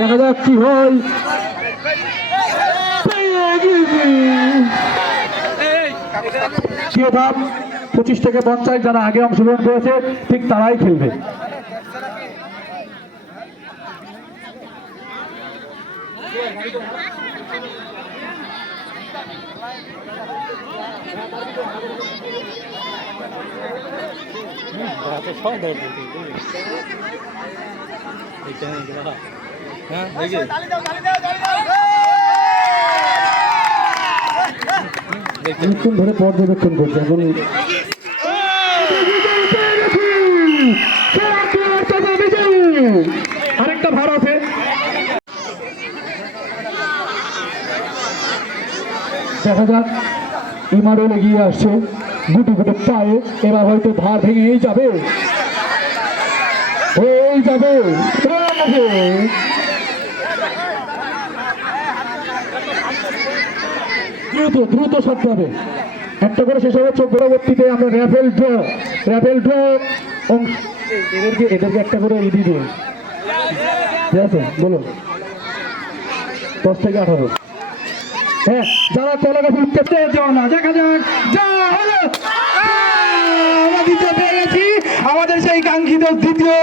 দেখা যাক কি হয়। কি ভাব 25 থেকে 50 যারা আগে অংশগ্রহণ করেছে ঠিক তারাই খেলবে। অনেকক্ষণ ধরে পর্যবেক্ষণ করছে এখন আরেকটা ভারতে দেখা যাক ইমারুল এগিয়ে আসছে গুটি গুটি পায়ে। এবার হয়তো ভার ভেঙেই যাবে দ্রুত দ্রুত সরতে হবে। একটা করে শেষ হবে। পরবর্তীতে আমরা র্যাফেল ড্র এদেরকে একটা করে দিয়ে দেবে। ঠিক আছে বলুন 10 থেকে 18। হ্যাঁ যারা তলাগাছি উঠতে যাও না। দেখা যাক যা হলো আমরা দিতে পেরেছি আমাদের সেই কাঙ্ক্ষিত দ্বিতীয়